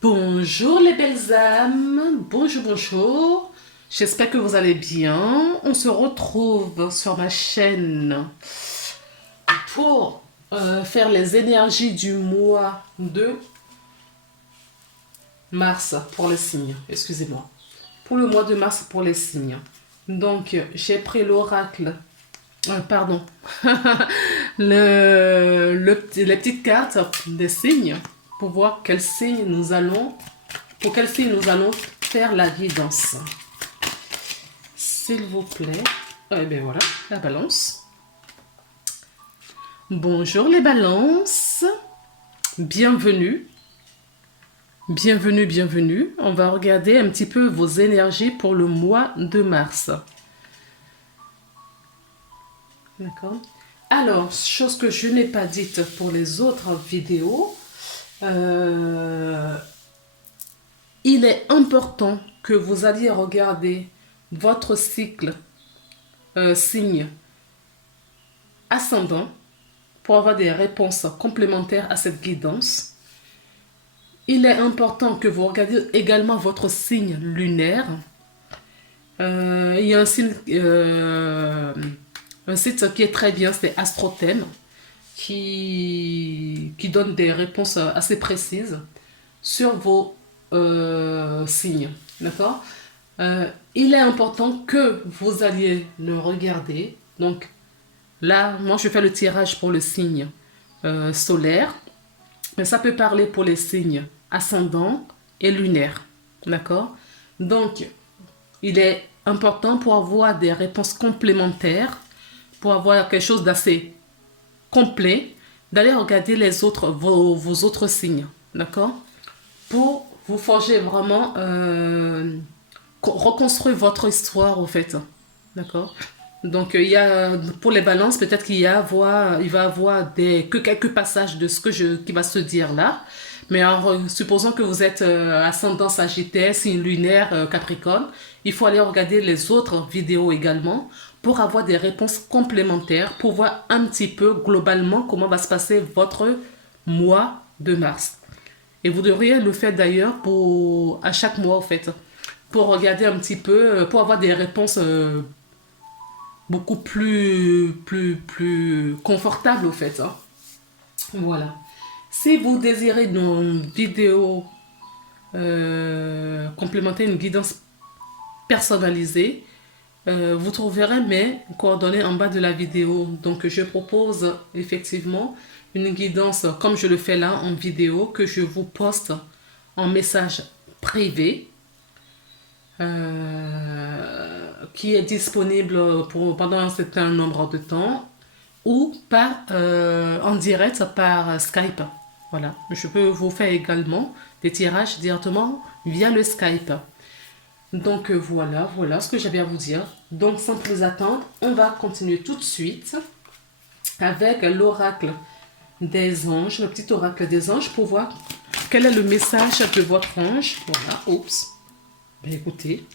Bonjour les belles âmes, bonjour, bonjour. J'espère que vous allez bien. On se retrouve sur ma chaîne pour faire les énergies du mois de mars pour les signes. Excusez-moi. Pour le mois de mars pour les signes. Donc, j'ai pris l'oracle. Pardon. Les petites cartes des signes pour voir quels signes nous allons pour quel signe nous allons faire la guidance. S'il vous plaît. Et bien voilà, la balance. Bonjour les balances. Bienvenue. Bienvenue, bienvenue. On va regarder un petit peu vos énergies pour le mois de mars. D'accord. Alors, chose que je n'ai pas dite pour les autres vidéos, il est important que vous alliez regarder votre cycle signe ascendant pour avoir des réponses complémentaires à cette guidance. Il est important que vous regardiez également votre signe lunaire. Il y a un site qui est très bien, c'est Astrothème, qui donne des réponses assez précises sur vos signes. D'accord. Il est important que vous alliez le regarder. Donc là, moi je fais le tirage pour le signe solaire, mais ça peut parler pour les signes ascendants et lunaires. D'accord. Donc, il est important pour avoir des réponses complémentaires, pour avoir quelque chose d'assez complet, d'aller regarder les autres, vos autres signes. D'accord. Pour vous forger vraiment, reconstruire votre histoire au fait. D'accord. Donc il y a pour les balances peut-être il va y avoir que quelques passages de ce qui va se dire là, mais alors, supposons que vous êtes ascendant Sagittaire, signe lunaire Capricorne, il faut aller regarder les autres vidéos également pour avoir des réponses complémentaires, pour voir un petit peu globalement comment va se passer votre mois de mars. Et vous devriez le faire d'ailleurs à chaque mois, en fait, pour regarder un petit peu, pour avoir des réponses beaucoup plus confortables, au fait. Hein. Voilà. Si vous désirez une vidéo complémentaire, une guidance personnalisée, vous trouverez mes coordonnées en bas de la vidéo. Donc, je propose effectivement une guidance comme je le fais là en vidéo que je vous poste en message privé qui est disponible pendant un certain nombre de temps ou en direct par Skype. Voilà, je peux vous faire également des tirages directement via le Skype. Donc voilà ce que j'avais à vous dire. Donc sans plus attendre, on va continuer tout de suite avec l'oracle des anges, le petit oracle des anges pour voir quel est le message de votre ange. Voilà, oups. Ben écoutez,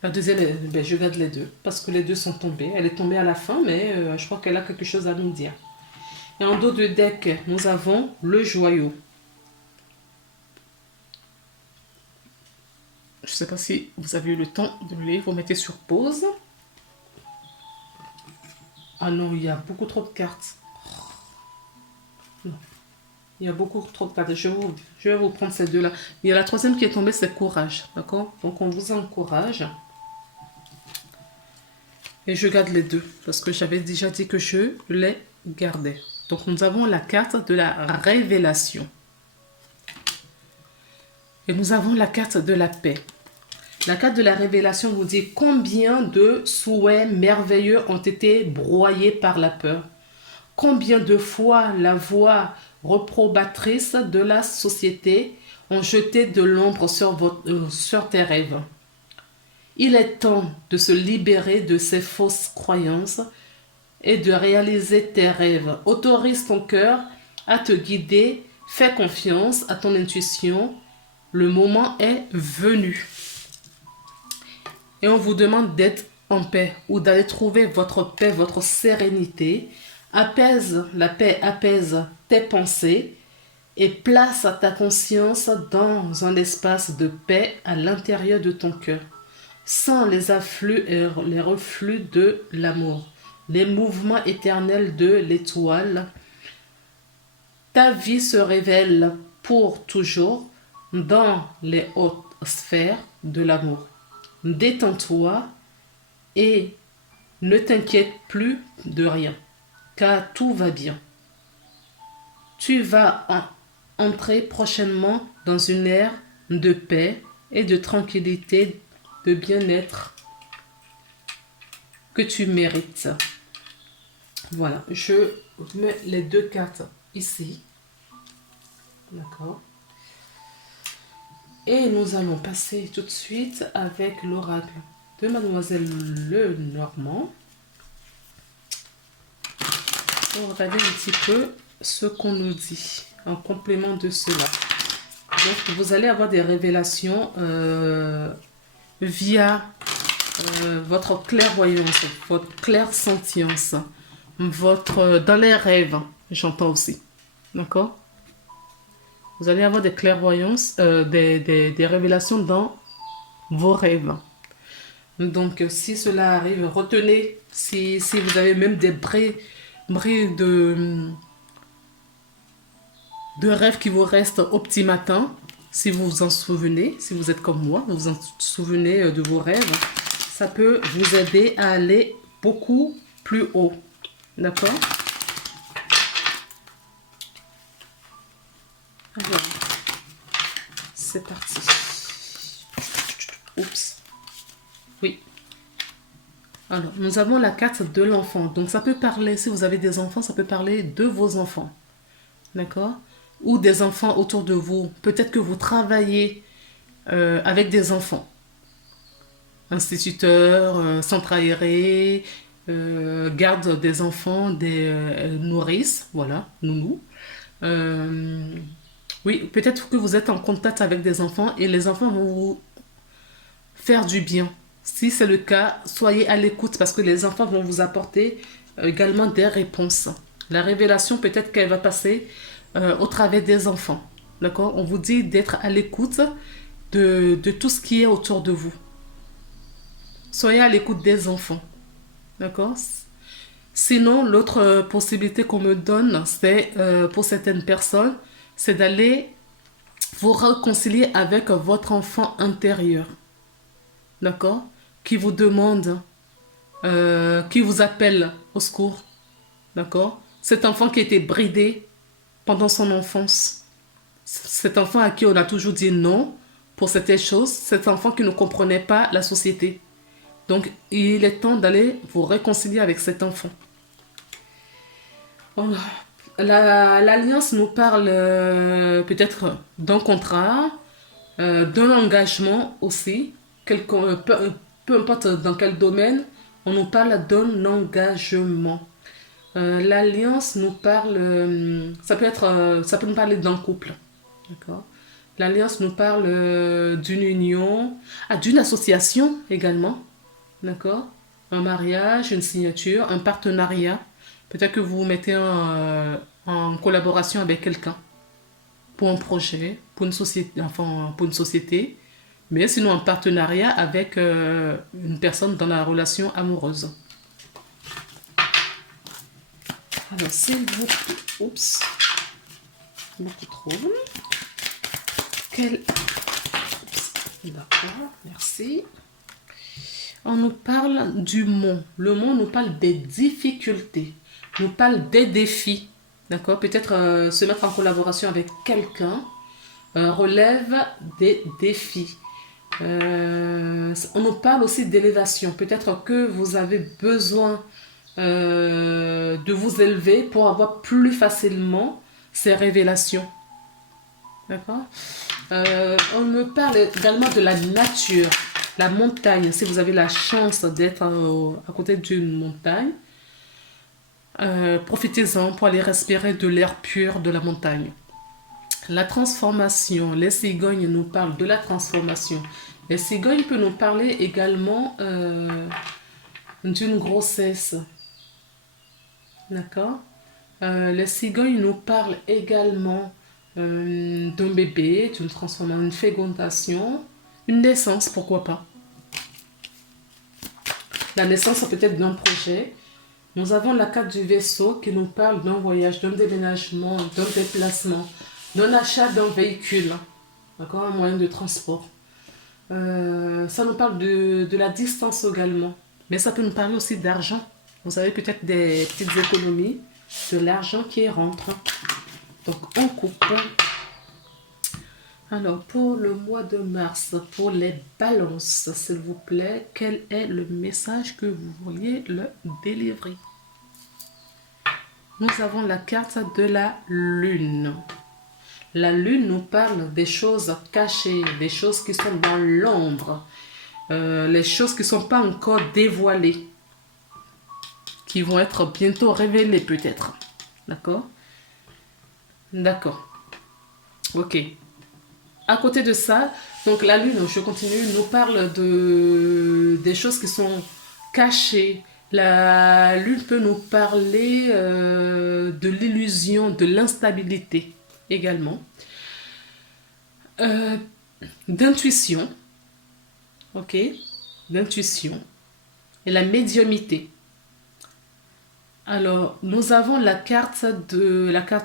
la deuxième, je garde les deux parce que les deux sont tombés. Elle est tombée à la fin, mais je crois qu'elle a quelque chose à nous dire. Et en dos de deck, nous avons le joyau. Je ne sais pas si vous avez eu le temps de le lire. Vous mettez sur pause. Ah non, il y a beaucoup trop de cartes. Non. Il y a beaucoup trop de cartes. Je vais vous prendre ces deux-là. Il y a la troisième qui est tombée, c'est courage. D'accord. Donc, on vous encourage. Et je garde les deux. Parce que j'avais déjà dit que je les gardais. Donc, nous avons la carte de la révélation. Et nous avons la carte de la paix. La carte de la révélation vous dit combien de souhaits merveilleux ont été broyés par la peur. Combien de fois la voix reprobatrice de la société ont jeté de l'ombre sur tes rêves. Il est temps de se libérer de ces fausses croyances et de réaliser tes rêves. Autorise ton cœur à te guider, fais confiance à ton intuition. Le moment est venu. Et on vous demande d'être en paix ou d'aller trouver votre paix, votre sérénité. La paix apaise tes pensées et place ta conscience dans un espace de paix à l'intérieur de ton cœur. Sens les afflux et les reflux de l'amour, les mouvements éternels de l'étoile. Ta vie se révèle pour toujours dans les hautes sphères de l'amour. Détends-toi et ne t'inquiète plus de rien, car tout va bien. Tu vas entrer prochainement dans une ère de paix et de tranquillité, de bien-être que tu mérites. Voilà, je mets les deux cartes ici. D'accord. Et nous allons passer tout de suite avec l'oracle de Mademoiselle Lenormand. On va regarder un petit peu ce qu'on nous dit en complément de cela. Donc, vous allez avoir des révélations via votre clairvoyance, votre clairsentience, dans les rêves, j'entends aussi. D'accord? Vous allez avoir des clairvoyances, des révélations dans vos rêves. Donc, si cela arrive, retenez, si vous avez même des bris de rêves qui vous restent au petit matin, si vous vous en souvenez, si vous êtes comme moi, vous vous en souvenez de vos rêves, ça peut vous aider à aller beaucoup plus haut. D'accord? Alors, c'est parti. Oups. Oui. Alors, nous avons la carte de l'enfant. Donc, ça peut parler, si vous avez des enfants, ça peut parler de vos enfants. D'accord? Ou des enfants autour de vous. Peut-être que vous travaillez avec des enfants. Instituteurs, centre aéré, garde des enfants, des nourrices, voilà, nounous. Oui, peut-être que vous êtes en contact avec des enfants et les enfants vont vous faire du bien. Si c'est le cas, soyez à l'écoute parce que les enfants vont vous apporter également des réponses. La révélation, peut-être qu'elle va passer au travers des enfants. D'accord? On vous dit d'être à l'écoute de tout ce qui est autour de vous. Soyez à l'écoute des enfants. D'accord? Sinon, l'autre possibilité qu'on me donne, c'est pour certaines personnes, c'est d'aller vous réconcilier avec votre enfant intérieur. D'accord? Qui vous demande, qui vous appelle au secours. D'accord? Cet enfant qui a été bridé pendant son enfance. Cet enfant à qui on a toujours dit non pour certaines choses. Cet enfant qui ne comprenait pas la société. Donc, il est temps d'aller vous réconcilier avec cet enfant. Voilà. L'alliance nous parle peut-être d'un contrat, d'un engagement aussi. Peu importe dans quel domaine, on nous parle d'un engagement. L'alliance nous parle, ça peut nous parler d'un couple, d'accord. L'alliance nous parle d'une union, d'une association également, d'accord. Un mariage, une signature, un partenariat. Peut-être que vous vous mettez en collaboration avec quelqu'un pour un projet, pour une société, enfin pour une société, mais sinon en partenariat avec une personne dans la relation amoureuse. Alors, s'il vous plaît, oups, beaucoup trop. D'accord, merci. On nous parle du mont. Le mont nous parle des difficultés, nous parle des défis. D'accord? Peut-être se mettre en collaboration avec quelqu'un relève des défis. On nous parle aussi d'élévation. Peut-être que vous avez besoin de vous élever pour avoir plus facilement ces révélations. D'accord? On me parle également de la nature, la montagne. Si vous avez la chance d'être à côté d'une montagne, profitez-en pour aller respirer de l'air pur de la montagne. La transformation, les cigognes nous parlent de la transformation. Les cigognes peuvent nous parler également d'une grossesse. D'accord? Les cigognes nous parlent également d'un bébé, d'une transformation, une fécondation, une naissance, pourquoi pas. La naissance peut-être d'un projet. Nous avons la carte du vaisseau qui nous parle d'un voyage, d'un déménagement, d'un déplacement, d'un achat d'un véhicule, d'accord, un moyen de transport. Ça nous parle de la distance également, mais ça peut nous parler aussi d'argent. Vous avez peut-être des petites économies, de l'argent qui rentre. Donc on coupe. Alors pour le mois de mars, pour les balances, s'il vous plaît, quel est le message que vous voulez le délivrer? Nous avons la carte de la lune. La lune nous parle des choses cachées, des choses qui sont dans l'ombre, les choses qui ne sont pas encore dévoilées, qui vont être bientôt révélées peut-être. D'accord? D'accord. Ok. À côté de ça, donc la lune, je continue, nous parle des choses qui sont cachées. La lune peut nous parler de l'illusion, de l'instabilité également. D'intuition, ok, d'intuition et la médiumnité. Alors, nous avons la carte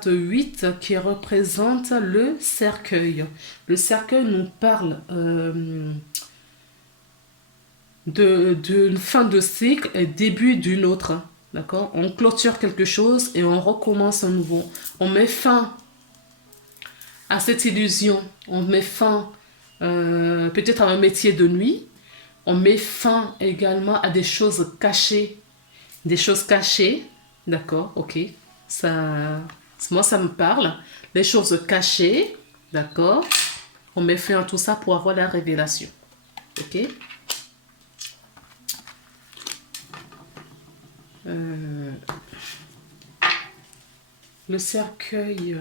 8 qui représente le cercueil. Le cercueil nous parle d'une fin de cycle et début d'une autre. D'accord? On clôture quelque chose et on recommence à nouveau. On met fin à cette illusion. On met fin peut-être à un métier de nuit. On met fin également à des choses cachées. Des choses cachées. D'accord, ok. Moi, ça me parle. Les choses cachées. D'accord. On met fin à tout ça pour avoir la révélation. Ok. Le cercueil.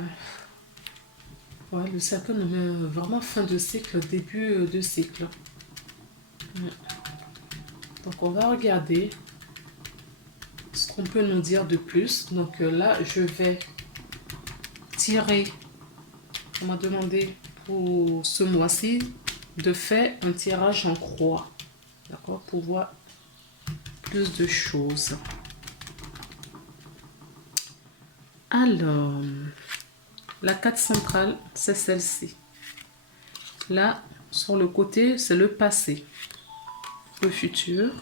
Ouais, le cercueil nous met vraiment fin de cycle, début de cycle. Donc, on va regarder ce qu'on peut nous dire de plus. Donc là, je vais tirer. On m'a demandé pour ce mois-ci de faire un tirage en croix. D'accord, pour voir plus de choses. Alors, la carte centrale, c'est celle-ci. Là, sur le côté, c'est le passé, le futur.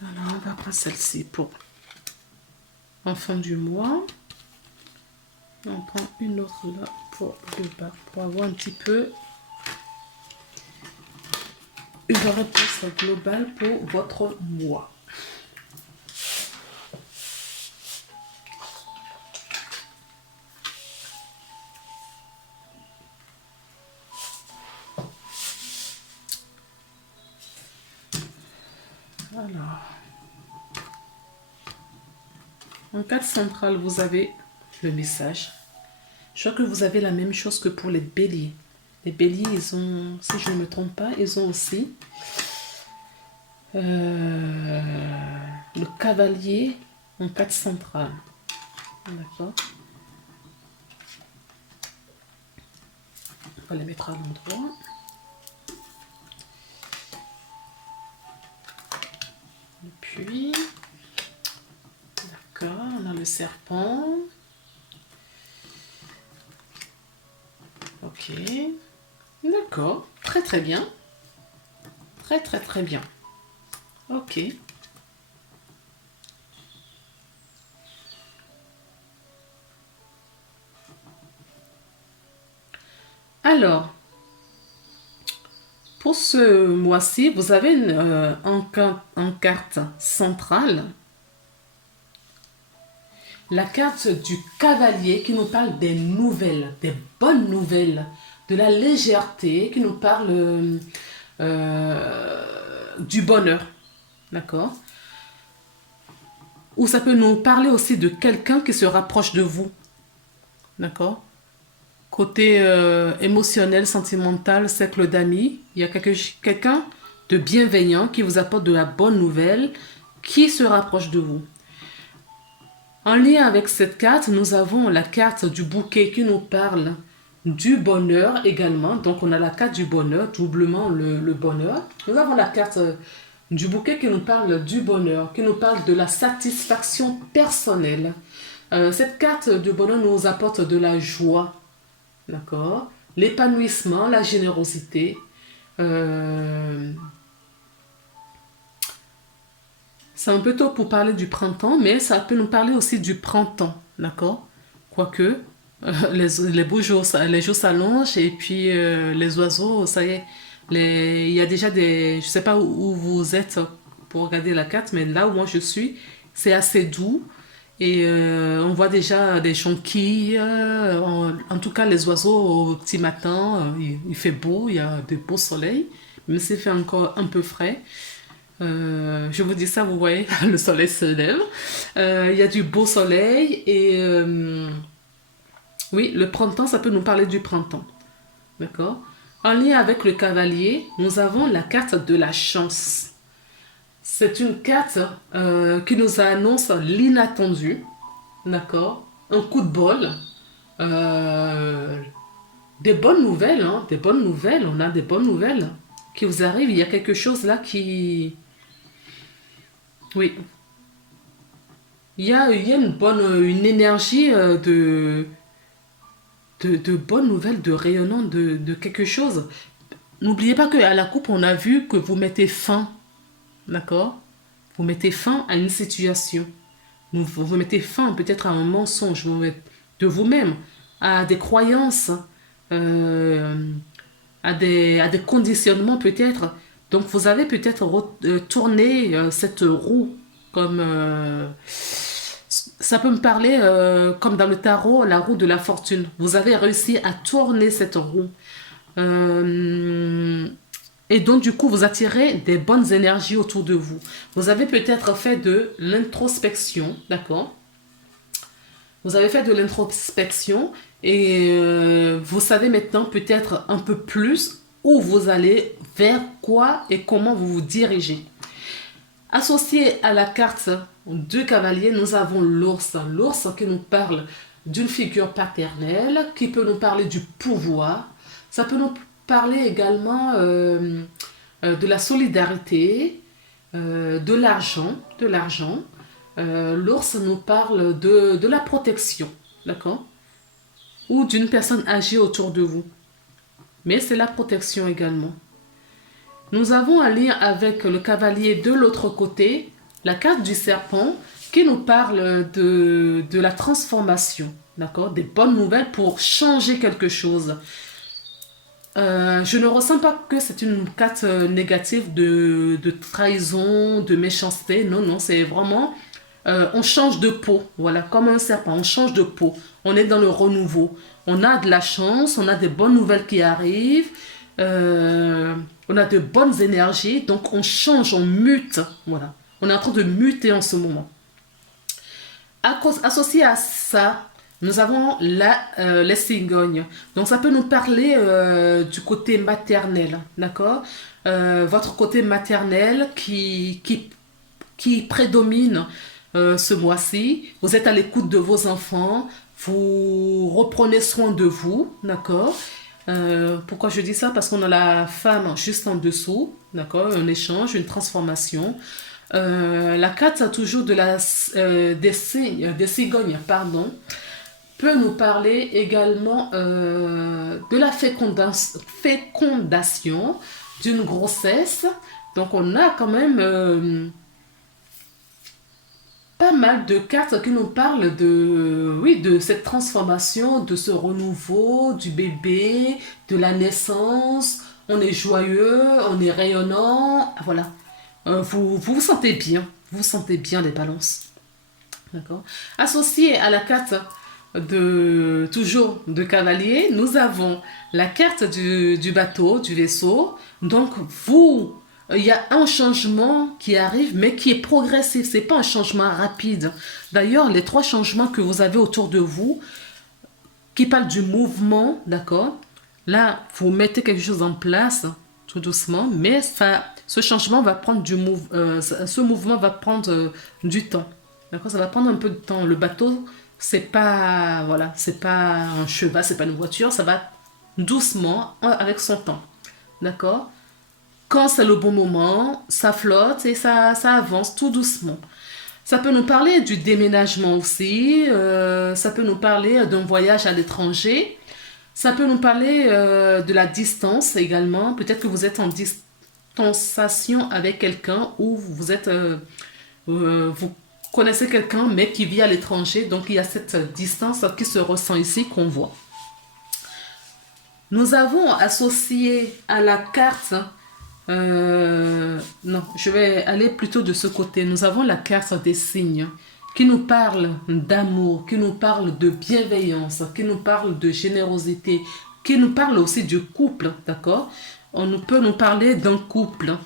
Alors, on va prendre celle-ci pour en fin du mois. On prend une autre là pour le bas, pour avoir un petit peu une réponse globale pour votre mois. Alors, en carte centrale, vous avez le message. Je crois que vous avez la même chose que pour les béliers. Les béliers, ils ont, si je ne me trompe pas, ils ont aussi le cavalier en carte centrale. D'accord. On va les mettre à l'endroit. Et puis, d'accord, on a le serpent. Ok. D'accord. Très très bien. Très très très bien. Ok. Alors, pour ce mois-ci, vous avez en carte centrale la carte du cavalier qui nous parle des nouvelles, des bonnes nouvelles de la légèreté, qui nous parle du bonheur, d'accord? Ou ça peut nous parler aussi de quelqu'un qui se rapproche de vous, d'accord? Côté émotionnel, sentimental, cercle d'amis, il y a quelqu'un de bienveillant qui vous apporte de la bonne nouvelle, qui se rapproche de vous. En lien avec cette carte, nous avons la carte du bouquet qui nous parle du bonheur également. Donc on a la carte du bonheur, doublement le bonheur. Nous avons la carte du bouquet qui nous parle du bonheur, qui nous parle de la satisfaction personnelle. Cette carte du bonheur nous apporte de la joie, d'accord? L'épanouissement, la générosité. C'est un peu tôt pour parler du printemps, mais ça peut nous parler aussi du printemps, d'accord? Quoique, les beaux jours, les jours s'allongent et puis les oiseaux, ça y est, il y a déjà des... Je sais pas où vous êtes pour regarder la carte, mais là où moi je suis, c'est assez doux et on voit déjà des jonquilles. En tout cas, les oiseaux au petit matin, il fait beau, il y a de beaux soleils, même s'il fait encore un peu frais. Je vous dis ça, vous voyez, le soleil se lève. Il y a du beau soleil et oui, le printemps, ça peut nous parler du printemps. D'accord? En lien avec le cavalier, nous avons la carte de la chance. C'est une carte qui nous annonce l'inattendu. D'accord? Un coup de bol. Des bonnes nouvelles, hein? Des bonnes nouvelles. On a des bonnes nouvelles qui vous arrivent. Il y a quelque chose là qui... Oui. Il y a une énergie de bonnes nouvelles, de rayonnant de quelque chose. N'oubliez pas qu'à la coupe, on a vu que vous mettez fin, d'accord? Vous mettez fin à une situation. Vous mettez fin peut-être à un mensonge de vous-même, à des croyances, à des conditionnements peut-être. Donc vous avez peut-être tourné cette roue comme... ça peut me parler comme dans le tarot, la roue de la fortune. Vous avez réussi à tourner cette roue. Et donc, du coup, vous attirez des bonnes énergies autour de vous. Vous avez peut-être fait de l'introspection, d'accord? Vous avez fait de l'introspection et vous savez maintenant peut-être un peu plus où vous allez, vers quoi et comment vous vous dirigez. Associé à la carte du cavalier, nous avons l'ours. L'ours qui nous parle d'une figure paternelle, qui peut nous parler du pouvoir. Ça peut nous parler également de la solidarité, de l'argent. L'ours nous parle de la protection, d'accord? Ou d'une personne âgée autour de vous. Mais c'est la protection également. Nous avons un lien avec le cavalier de l'autre côté, la carte du serpent, qui nous parle de la transformation, d'accord? Des bonnes nouvelles pour changer quelque chose. Je ne ressens pas que c'est une carte négative de trahison, de méchanceté. Non, non, c'est vraiment... on change de peau, voilà, comme un serpent, on change de peau. On est dans le renouveau. On a de la chance, on a des bonnes nouvelles qui arrivent. On a de bonnes énergies, donc on change, on mute. Voilà. On est en train de muter en ce moment. Associé à ça, nous avons les cigognes. Donc ça peut nous parler du côté maternel, d'accord? Votre côté maternel qui prédomine ce mois-ci. Vous êtes à l'écoute de vos enfants, vous reprenez soin de vous, d'accord? Pourquoi je dis ça? Parce qu'on a la femme juste en dessous, d'accord? Un échange, une transformation. La carte a toujours des cigognes, pardon, peut nous parler également de la fécondation d'une grossesse. Donc on a quand même pas mal de cartes qui nous parlent de cette transformation, de ce renouveau, du bébé, de la naissance. On est joyeux, on est rayonnant. Voilà. Vous sentez bien. Vous sentez bien les balances. D'accord. Associé à la carte toujours de cavalier, nous avons la carte du bateau, du vaisseau. Donc, il y a un changement qui arrive, mais qui est progressif. C'est pas un changement rapide. D'ailleurs, les trois changements que vous avez autour de vous, qui parlent du mouvement, d'accord? Là, vous mettez quelque chose en place, tout doucement, mais ce changement va prendre ce mouvement va prendre du temps. D'accord? Ça va prendre un peu de temps. Le bateau, c'est pas, voilà, c'est pas un cheval, c'est pas une voiture, ça va doucement, avec son temps. D'accord? Quand c'est le bon moment, ça flotte et ça avance tout doucement. Ça peut nous parler du déménagement aussi, ça peut nous parler d'un voyage à l'étranger, ça peut nous parler de la distance également. Peut-être que vous êtes en distanciation avec quelqu'un ou vous connaissez quelqu'un mais qui vit à l'étranger. Donc il y a cette distance qui se ressent ici, qu'on voit. Nous avons associé à la carte, non, je vais aller plutôt de ce côté. Nous avons la carte des signes qui nous parle d'amour, qui nous parle de bienveillance, qui nous parle de générosité, qui nous parle aussi du couple, d'accord? On peut nous parler d'un couple,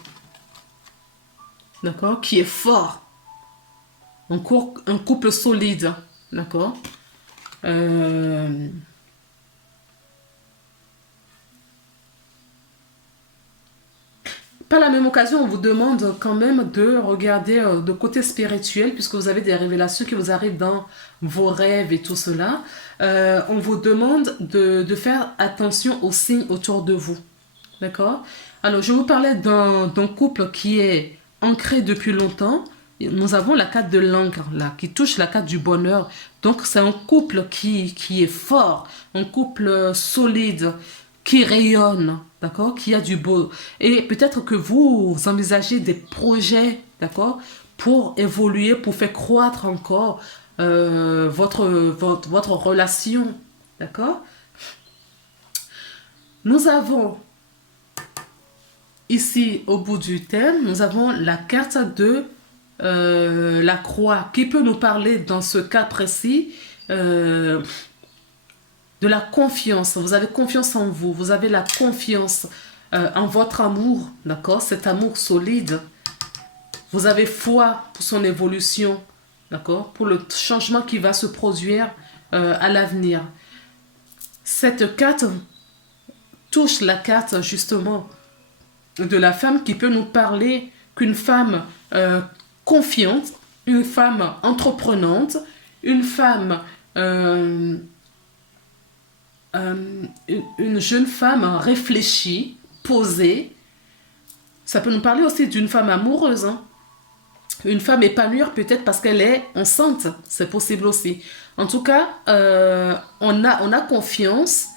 d'accord, qui est fort, un couple solide, d'accord? Par la même occasion, on vous demande quand même de regarder de côté spirituel, puisque vous avez des révélations qui vous arrivent dans vos rêves et tout cela. On vous demande de faire attention aux signes autour de vous. D'accord? Alors, je vous parlais d'un couple qui est ancré depuis longtemps. Nous avons la carte de l'encre, là, qui touche la carte du bonheur. Donc, c'est un couple qui est fort, un couple solide, qui rayonne, d'accord, qui a du beau. Et peut-être que vous envisagez des projets, d'accord, pour évoluer, pour faire croître encore votre relation, d'accord. Nous avons ici, au bout du thème, nous avons la carte de la croix, qui peut nous parler dans ce cas précis de la confiance. Vous avez confiance en vous, vous avez la confiance en votre amour, d'accord, cet amour solide. Vous avez foi pour son évolution, d'accord, pour le changement qui va se produire à l'avenir. Cette carte touche la carte justement de la femme, qui peut nous parler qu'une femme confiante, une femme entreprenante, une femme une jeune femme réfléchie, posée. Ça peut nous parler aussi d'une femme amoureuse, hein. Une femme épanouie peut-être parce qu'elle est enceinte, c'est possible aussi. En tout cas, on a confiance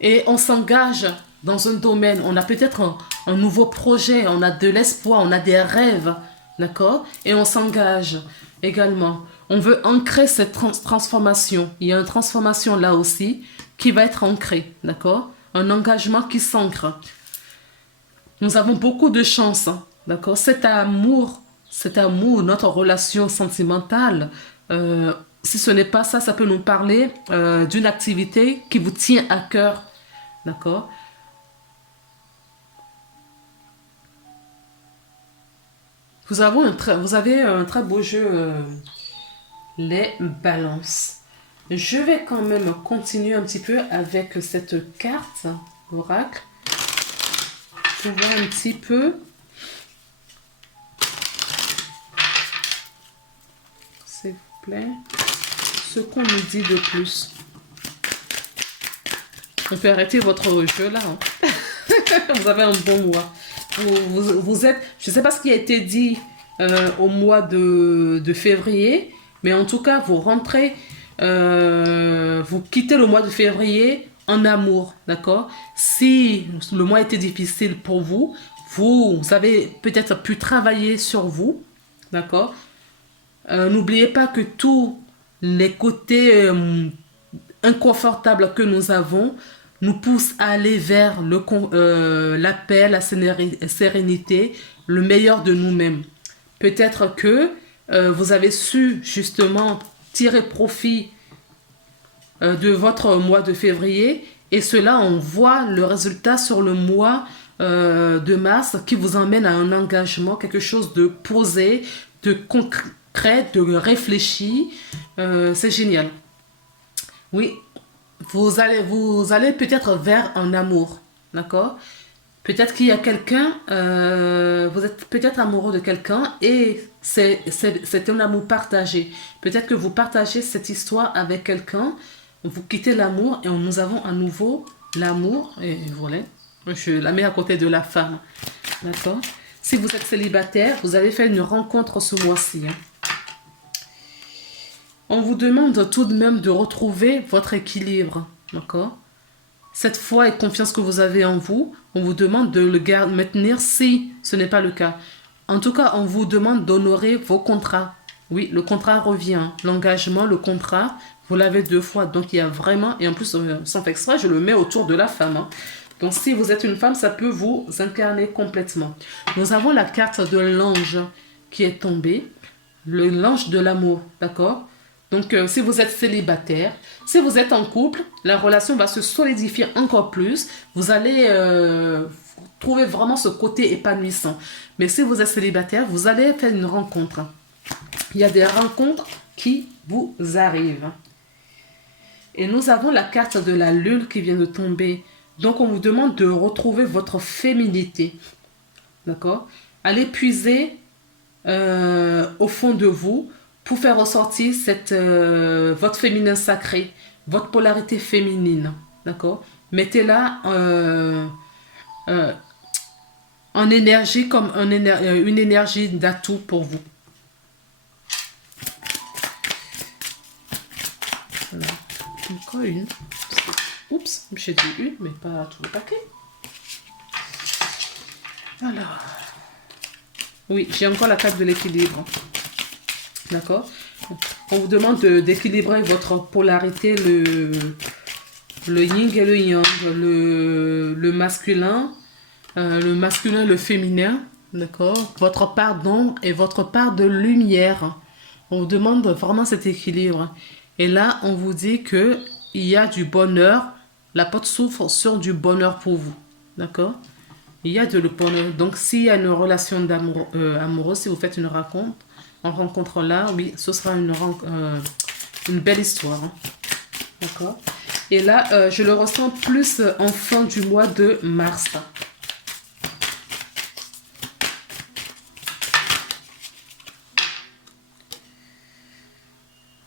et on s'engage dans un domaine. On a peut-être un nouveau projet, on a de l'espoir, on a des rêves, d'accord? Et on s'engage également. On veut ancrer cette transformation. Il y a une transformation là aussi qui va être ancrée, d'accord? Un engagement qui s'ancre. Nous avons beaucoup de chance, hein, d'accord? Cet amour, notre relation sentimentale, si ce n'est pas ça, ça peut nous parler d'une activité qui vous tient à cœur, d'accord? Vous avez un très beau jeu, les balances. Je vais quand même continuer un petit peu avec cette carte oracle pour voir un petit peu s'il vous plaît ce qu'on nous dit de plus. On peut arrêter votre jeu là, hein. Vous avez un bon mois. Vous êtes, je ne sais pas ce qui a été dit au mois de février, mais en tout cas vous rentrez, vous quittez le mois de février en amour, d'accord? Si le mois était difficile pour vous, vous avez peut-être pu travailler sur vous, d'accord? N'oubliez pas que tous les côtés inconfortables que nous avons nous poussent à aller vers la paix, la sérénité, le meilleur de nous-mêmes. Peut-être que vous avez su justement tirer profit de votre mois de février. Et cela, on voit le résultat sur le mois de mars qui vous emmène à un engagement, quelque chose de posé, de concret, de réfléchi. C'est génial. Oui, vous allez peut-être vers un amour, d'accord? Peut-être qu'il y a quelqu'un, vous êtes peut-être amoureux de quelqu'un et c'est un amour partagé. Peut-être que vous partagez cette histoire avec quelqu'un, vous quittez l'amour et nous avons à nouveau l'amour. Et voilà, je la mets à côté de la femme, d'accord? Si vous êtes célibataire, vous avez fait une rencontre ce mois-ci, hein. On vous demande tout de même de retrouver votre équilibre, d'accord? Cette foi et confiance que vous avez en vous, on vous demande de le maintenir si ce n'est pas le cas. En tout cas, on vous demande d'honorer vos contrats. Oui, le contrat revient. L'engagement, le contrat, vous l'avez 2 fois. Donc, il y a vraiment, et en plus, sans faire exprès, je le mets autour de la femme, hein. Donc, si vous êtes une femme, ça peut vous incarner complètement. Nous avons la carte de l'ange qui est tombée. L'ange de l'amour, d'accord? Donc, si vous êtes célibataire, si vous êtes en couple, la relation va se solidifier encore plus. Vous allez trouver vraiment ce côté épanouissant. Mais si vous êtes célibataire, vous allez faire une rencontre. Il y a des rencontres qui vous arrivent. Et nous avons la carte de la lune qui vient de tomber. Donc, on vous demande de retrouver votre féminité. D'accord? Allez puiser au fond de vous pour faire ressortir votre féminin sacré, votre polarité féminine. D'accord? Mettez-la en énergie comme une énergie d'atout pour vous. Voilà. Encore une. Oups, j'ai dit une, mais pas tout le paquet. Alors. Oui, j'ai encore la carte de l'équilibre. D'accord? On vous demande d'équilibrer votre polarité, le yin et le yang, le masculin, le féminin, d'accord? Votre part d'ombre et votre part de lumière. On vous demande vraiment cet équilibre. Et là, on vous dit que il y a du bonheur. La porte s'ouvre sur du bonheur pour vous. D'accord? Il y a de le bonheur. Donc, s'il y a une relation d'amour amoureuse, si vous faites une rencontre là, oui, ce sera une belle histoire, hein. D'accord? Et là, je le ressens plus en fin du mois de mars.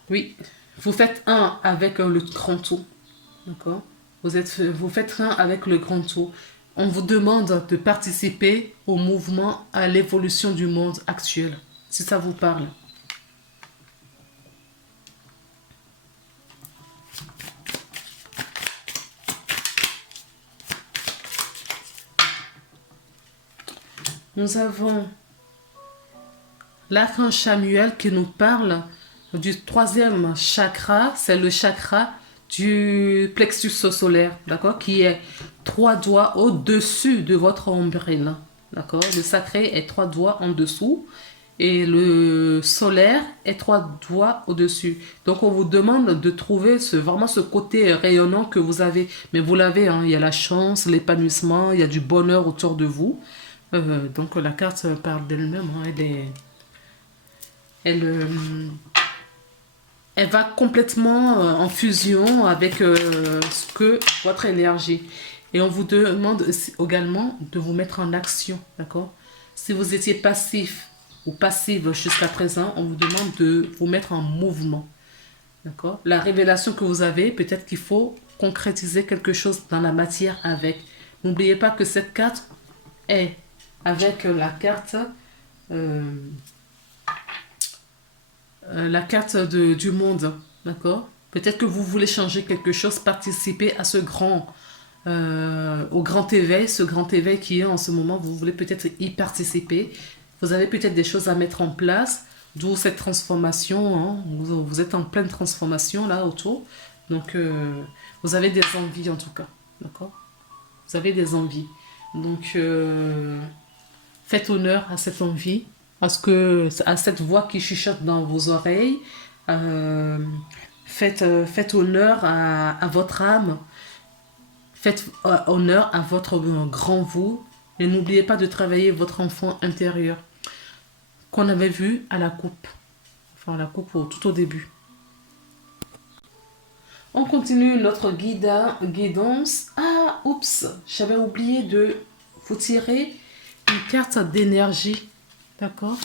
Oui, vous faites un avec le grand tour. D'accord? Vous faites un avec le grand tour. On vous demande de participer au mouvement, à l'évolution du monde actuel, si ça vous parle. Nous avons l'archange Samuel qui nous parle du 3e chakra, c'est le chakra du plexus solaire, d'accord, qui est 3 doigts au-dessus de votre ombrelle, d'accord. Le sacré est 3 doigts en dessous et le solaire est 3 doigts au-dessus. Donc on vous demande de trouver vraiment ce côté rayonnant que vous avez, mais vous l'avez, hein, il y a la chance, l'épanouissement, il y a du bonheur autour de vous. Donc la carte parle d'elle-même, hein, elle va complètement en fusion avec votre énergie. Et on vous demande également de vous mettre en action, d'accord? Si vous étiez passif ou passive jusqu'à présent, on vous demande de vous mettre en mouvement, d'accord? La révélation que vous avez, peut-être qu'il faut concrétiser quelque chose dans la matière avec. N'oubliez pas que cette carte est avec la carte du monde, d'accord? Peut-être que vous voulez changer quelque chose, participer à au grand éveil, ce grand éveil qui est en ce moment, vous voulez peut-être y participer. Vous avez peut-être des choses à mettre en place, d'où cette transformation, hein. Vous êtes en pleine transformation là autour, donc vous avez des envies en tout cas, d'accord? Vous avez des envies, donc faites honneur à cette envie, à cette voix qui chuchote dans vos oreilles. Faites honneur à votre âme. Faites honneur à votre grand vous. Et n'oubliez pas de travailler votre enfant intérieur qu'on avait vu à la coupe. Enfin, à la coupe tout au début. On continue notre guidance. Ah, oups, j'avais oublié de vous tirer une carte d'énergie. D'accord?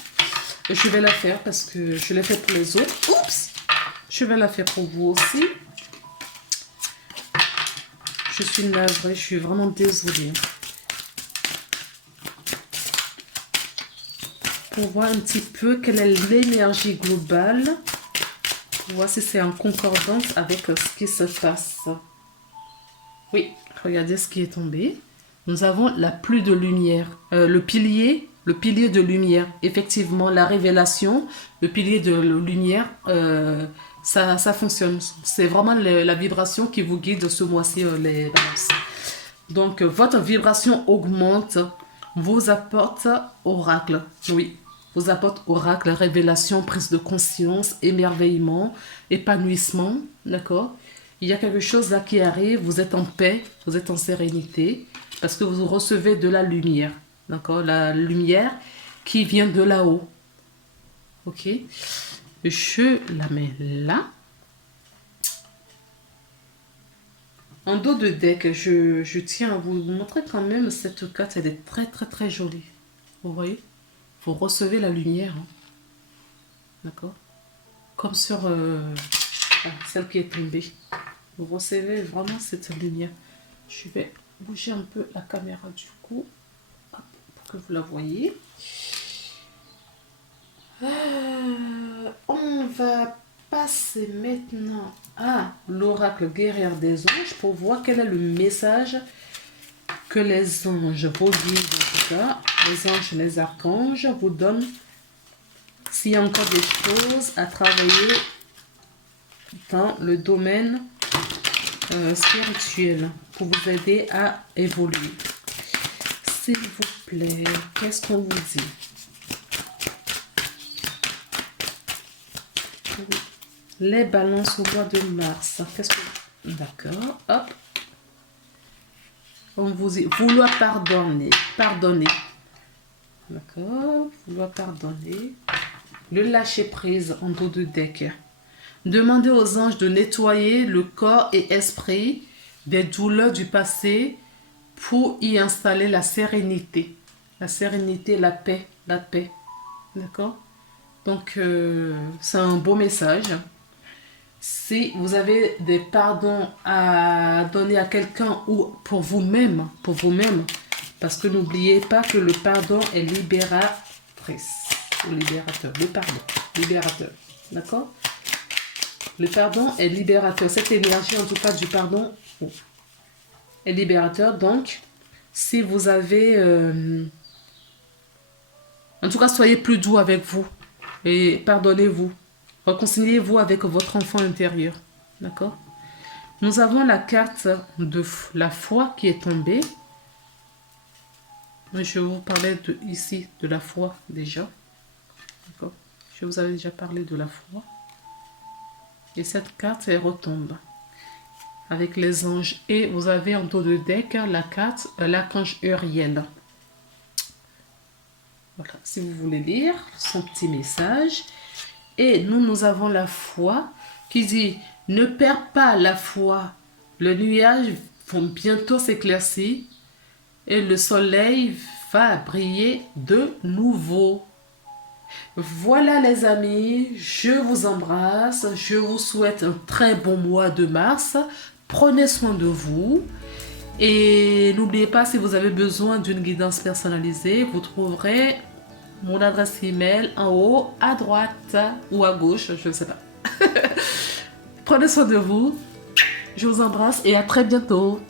Je vais la faire parce que je l'ai fait pour les autres. Oups! Je vais la faire pour vous aussi. Je suis navrée, je suis vraiment désolée. Pour voir un petit peu quelle est l'énergie globale. Pour voir si c'est en concordance avec ce qui se passe. Oui, regardez ce qui est tombé. Nous avons la pluie de lumière. Le pilier de lumière. Effectivement, la révélation, le pilier de lumière, ça fonctionne. C'est vraiment la vibration qui vous guide ce mois-ci, les balances. Donc, votre vibration augmente, vous apporte oracle. Oui, vous apporte oracle, révélation, prise de conscience, émerveillement, épanouissement. D'accord? Il y a quelque chose là qui arrive, vous êtes en paix, vous êtes en sérénité, parce que vous recevez de la lumière. D'accord? La lumière qui vient de là-haut. Ok? Je la mets là. En dos de deck, je tiens à vous montrer quand même cette carte. Elle est très très très jolie. Vous voyez? Vous recevez la lumière. Hein. D'accord? Comme sur celle qui est tombée. Vous recevez vraiment cette lumière. Je vais bouger un peu la caméra du coup. Hop, pour que vous la voyez. On va passer maintenant à l'oracle guerrière des anges pour voir quel est le message que les anges, vos guides en tout cas, les anges, les archanges vous donnent. S'il y a encore des choses à travailler dans le domaine spirituel pour vous aider à évoluer. S'il vous plaît, qu'est-ce qu'on vous dit? Les balances au mois de mars. Qu'est-ce que... D'accord, hop. On vous dit vouloir pardonner. Pardonner. D'accord, vouloir pardonner. Le lâcher prise en dos de deck. Demandez aux anges de nettoyer le corps et esprit des douleurs du passé pour y installer la sérénité. La sérénité, la paix. La paix. D'accord? Donc, c'est un beau message. Si vous avez des pardons à donner à quelqu'un ou pour vous-même, parce que n'oubliez pas que le pardon est libératrice ou libérateur. Le pardon, libérateur. D'accord? Le pardon est libérateur. Cette énergie, en tout cas, du pardon est libérateur. Donc, si vous avez... en tout cas, soyez plus doux avec vous et pardonnez-vous. Réconciliez-vous avec votre enfant intérieur. D'accord? Nous avons la carte de la foi qui est tombée. Je vous parlais ici de la foi déjà. D'accord? Je vous avais déjà parlé de la foi. Et cette carte, elle retombe avec les anges. Et vous avez en dos de deck la carte, l'archange Uriel. Voilà, si vous voulez lire son petit message. Et nous avons la foi qui dit « Ne perds pas la foi, les nuages vont bientôt s'éclaircir et le soleil va briller de nouveau. » Voilà les amis, je vous embrasse, je vous souhaite un très bon mois de mars. Prenez soin de vous. Et n'oubliez pas, si vous avez besoin d'une guidance personnalisée, vous trouverez mon adresse email en haut, à droite ou à gauche, je ne sais pas. Prenez soin de vous. Je vous embrasse et à très bientôt.